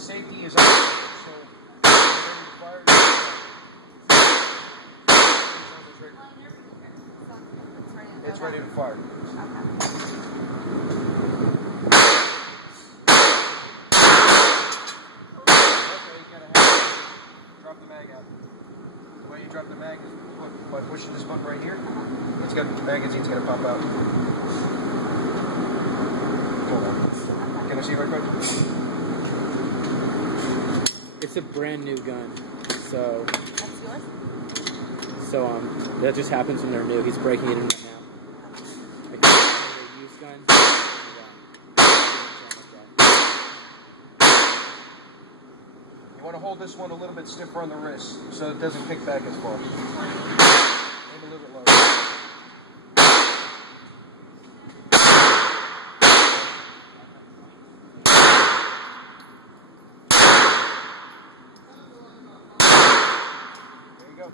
safety is on. So fire. It's ready to fire. Drop the mag out. The way you drop the mag is by pushing this button right here. It's got the magazine's gonna pop out. Hold on. Can I see right quick? It's a brand new gun, so. That's yours? So that just happens when they're new. He's breaking it in right now. Like a used gun. You want to hold this one a little bit stiffer on the wrist so it doesn't kick back as far. Aim a little bit lower. There you go.